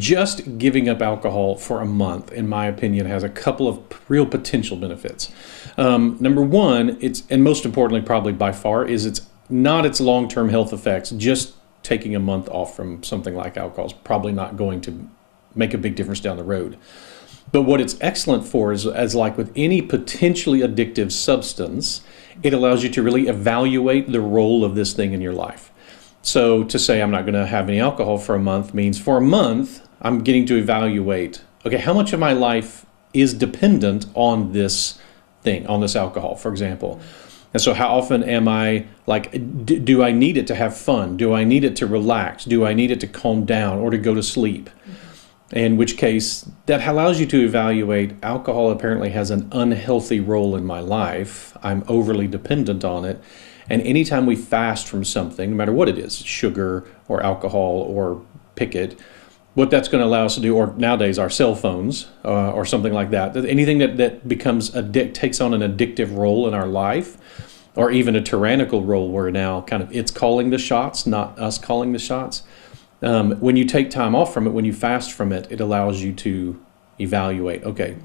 just giving up alcohol for a month, in my opinion, has a couple of real potential benefits. Number one, and most importantly, probably by far, is it's not its long-term health effects. Just taking a month off from something like alcohol is probably not going to make a big difference down the road. But what it's excellent for is, as like with any potentially addictive substance, it allows you to really evaluate the role of this thing in your life. So to say I'm not going to have any alcohol for a month means for a month, I'm getting to evaluate, okay, how much of my life is dependent on this thing, on this alcohol, for example. And so how often am I, like, do I need it to have fun? Do I need it to relax? Do I need it to calm down or to go to sleep? In which case, that allows you to evaluate, alcohol apparently has an unhealthy role in my life. I'm overly dependent on it. And anytime we fast from something, no matter what it is, sugar or alcohol or pick it, what that's going to allow us to do, or nowadays our cell phones or something like that, anything that becomes takes on an addictive role in our life, or even a tyrannical role where now kind of it's calling the shots, not us calling the shots. When you take time off from it, when you fast from it, it allows you to evaluate, okay,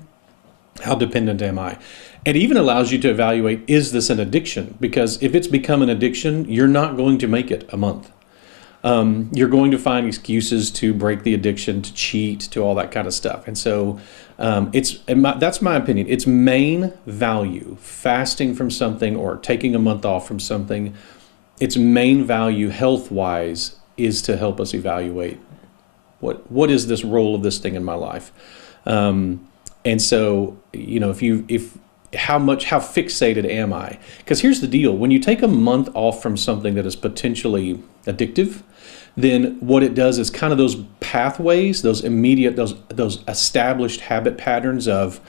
how dependent am I? It even allows you to evaluate, is this an addiction? Because if it's become an addiction, you're not going to make it a month. You're going to find excuses to break the addiction, to cheat, to all that kind of stuff. And so that's my opinion. Its main value, fasting from something or taking a month off from something, its main value health-wise is to help us evaluate what is this role of this thing in my life. And so, you know, how fixated am I? Because here's the deal: when you take a month off from something that is potentially addictive, then what it does is kind of those pathways, those immediate, those established habit patterns of,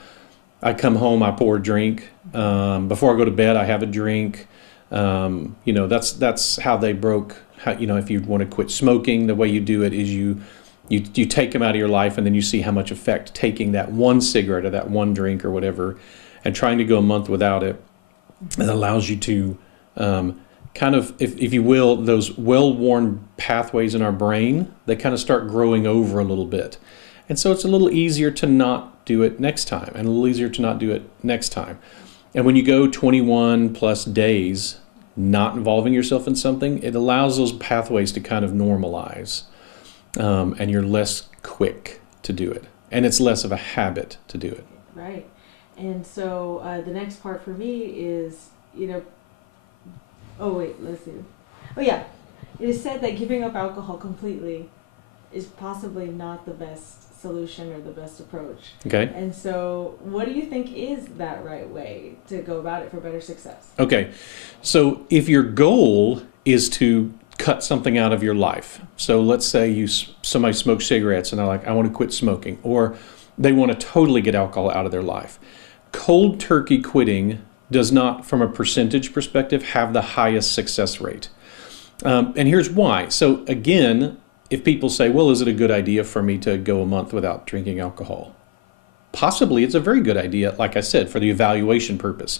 I come home, I pour a drink, before I go to bed, I have a drink. You know, that's how they broke. You know, if you want to quit smoking, the way you do it is you take them out of your life, and then you see how much effect taking that one cigarette or that one drink or whatever, and trying to go a month without it, it allows you to kind of, if you will, those well-worn pathways in our brain, they kind of start growing over a little bit. And so it's a little easier to not do it next time, and a little easier to not do it next time. And when you go 21 plus days not involving yourself in something, it allows those pathways to kind of normalize, and you're less quick to do it, and it's less of a habit to do it. Right. And so the next part for me is, you know, let's see. Oh yeah, it is said that giving up alcohol completely is possibly not the best solution or the best approach. Okay. And so what do you think is that right way to go about it for better success? Okay. So if your goal is to cut something out of your life, so let's say somebody smokes cigarettes and they're like, I want to quit smoking, or they want to totally get alcohol out of their life. Cold turkey quitting does not, from a percentage perspective, have the highest success rate. And here's why. So again, if people say, well, is it a good idea for me to go a month without drinking alcohol? Possibly it's a very good idea, like I said, for the evaluation purpose.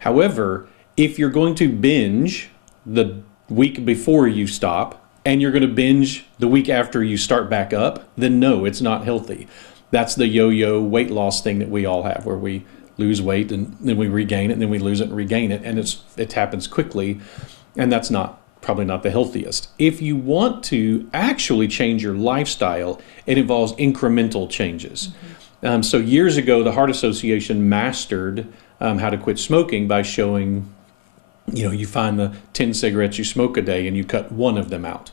However, if you're going to binge the week before you stop, and you're going to binge the week after you start back up, then no, it's not healthy. That's the yo-yo weight loss thing that we all have, where we lose weight and then we regain it, and then we lose it and regain it, and it happens quickly, and that's probably not the healthiest. If you want to actually change your lifestyle, it involves incremental changes. Mm-hmm. So years ago, the Heart Association mastered how to quit smoking by showing, you know, you find the 10 cigarettes you smoke a day and you cut one of them out.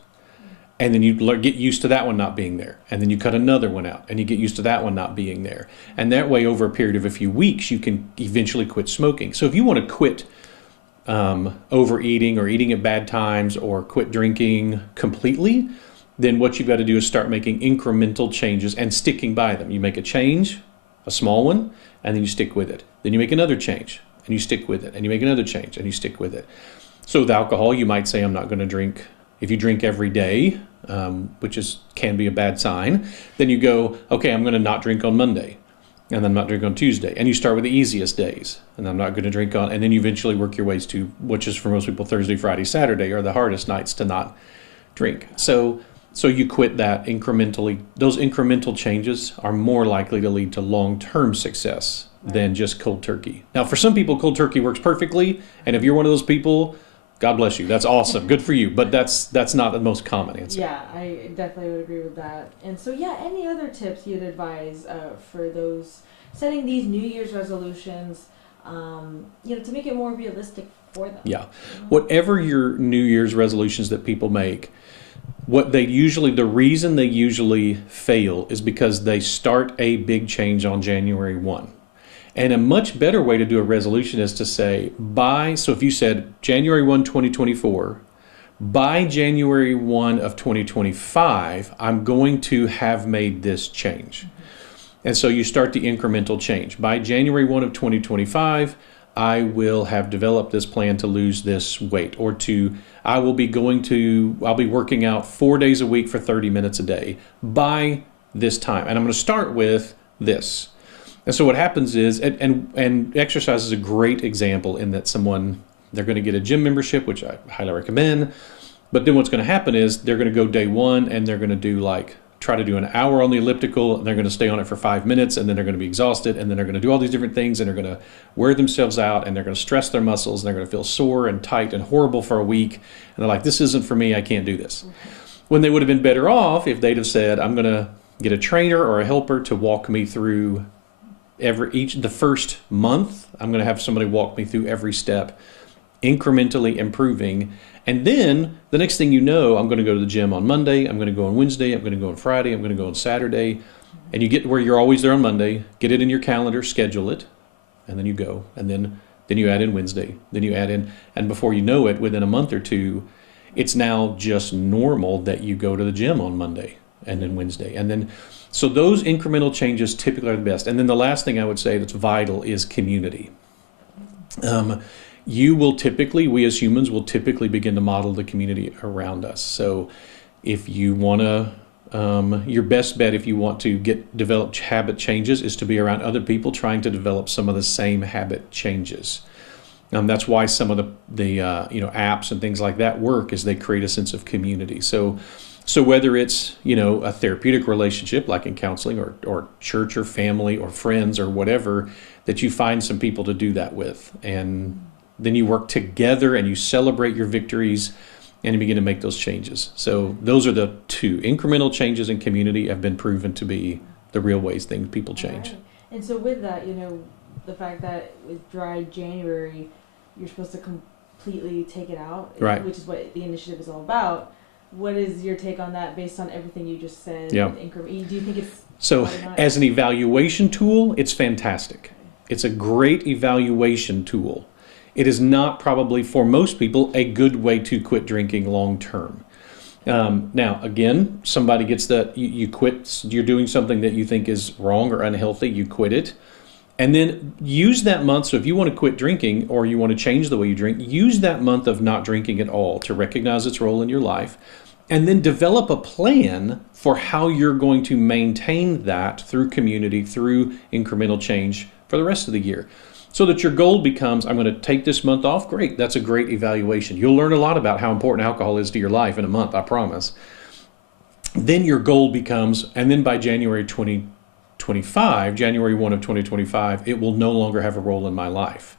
And then you get used to that one not being there. And then you cut another one out, and you get used to that one not being there. And that way, over a period of a few weeks, you can eventually quit smoking. So if you want to quit overeating or eating at bad times, or quit drinking completely, then what you've got to do is start making incremental changes and sticking by them. You make a change, a small one, and then you stick with it. Then you make another change, and you stick with it. And you make another change, and you stick with it. So with alcohol, you might say, I'm not going to drink. If you drink every day, which can be a bad sign, then you go, okay, I'm going to not drink on Monday, and then not drink on Tuesday. And you start with the easiest days, and I'm not going to drink on, and then you eventually work your ways to, which is for most people Thursday, Friday, Saturday are the hardest nights to not drink. So So you quit that incrementally. Those incremental changes are more likely to lead to long-term success than just cold turkey. Now, for some people, cold turkey works perfectly, and if you're one of those people, God bless you. That's awesome. Good for you. But that's not the most common answer. Yeah, I definitely would agree with that. And so, yeah, any other tips you'd advise for those setting these New Year's resolutions, to make it more realistic for them? Yeah. Whatever your New Year's resolutions that people make, the reason they usually fail is because they start a big change on January 1. And a much better way to do a resolution is to say, so if you said January 1, 2024, by January 1 of 2025, I'm going to have made this change. And so you start the incremental change. By January 1 of 2025, I will have developed this plan to lose this weight, or I'll be working out 4 days a week for 30 minutes a day by this time. And I'm going to start with this. And so what happens is, and exercise is a great example in that they're going to get a gym membership, which I highly recommend. But then what's going to happen is they're going to go day one and they're going to try to do an hour on the elliptical, and they're going to stay on it for 5 minutes, and then they're going to be exhausted, and then they're going to do all these different things, and they're going to wear themselves out, and they're going to stress their muscles, and they're going to feel sore and tight and horrible for a week. And they're like, this isn't for me, I can't do this. When they would have been better off if they'd have said, I'm going to get a trainer or a helper to walk me through the first month. I'm going to have somebody walk me through every step, incrementally improving. And then the next thing you know, I'm going to go to the gym on Monday, I'm going to go on Wednesday, I'm going to go on Friday, I'm going to go on Saturday. And you get to where you're always there on Monday, get it in your calendar, schedule it, and then you go. And then you add in Wednesday, then you add in, and before you know it, within a month or two, it's now just normal that you go to the gym on Monday and then Wednesday. And then, so those incremental changes typically are the best. And then the last thing I would say that's vital is community. We as humans will typically begin to model the community around us. So if you want to, your best bet if you want to develop habit changes is to be around other people trying to develop some of the same habit changes. That's why some of the apps and things like that work, is they create a sense of community. So whether it's, a therapeutic relationship like in counseling, or church or family or friends or whatever, that you find some people to do that with. And then you work together and you celebrate your victories and you begin to make those changes. So those are the two. Incremental changes in community have been proven to be the real ways people change. Right. And so with that, the fact that with dry January, you're supposed to completely take it out, right, which is what the initiative is all about. What is your take on that based on everything you just said? Yeah. Do you think it's... So as an evaluation tool, it's fantastic. It's a great evaluation tool. It is not probably, for most people, a good way to quit drinking long term. Now, again, somebody gets that, you quit, you're doing something that you think is wrong or unhealthy, you quit it. And then use that month, so if you want to quit drinking or you want to change the way you drink, use that month of not drinking at all to recognize its role in your life, and then develop a plan for how you're going to maintain that through community, through incremental change for the rest of the year. So that your goal becomes, I'm going to take this month off. Great, that's a great evaluation. You'll learn a lot about how important alcohol is to your life in a month, I promise. Then your goal becomes, and then by January 1 of 2025, it will no longer have a role in my life.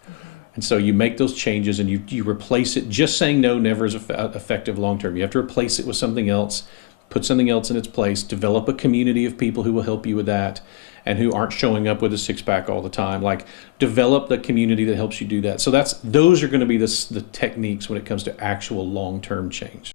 And so you make those changes and you replace it. Just saying no never is effective long term. You have to replace it with something else, put something else in its place, develop a community of people who will help you with that and who aren't showing up with a six-pack all the time. Develop the community that helps you do that. So those are going to be the techniques when it comes to actual long-term change.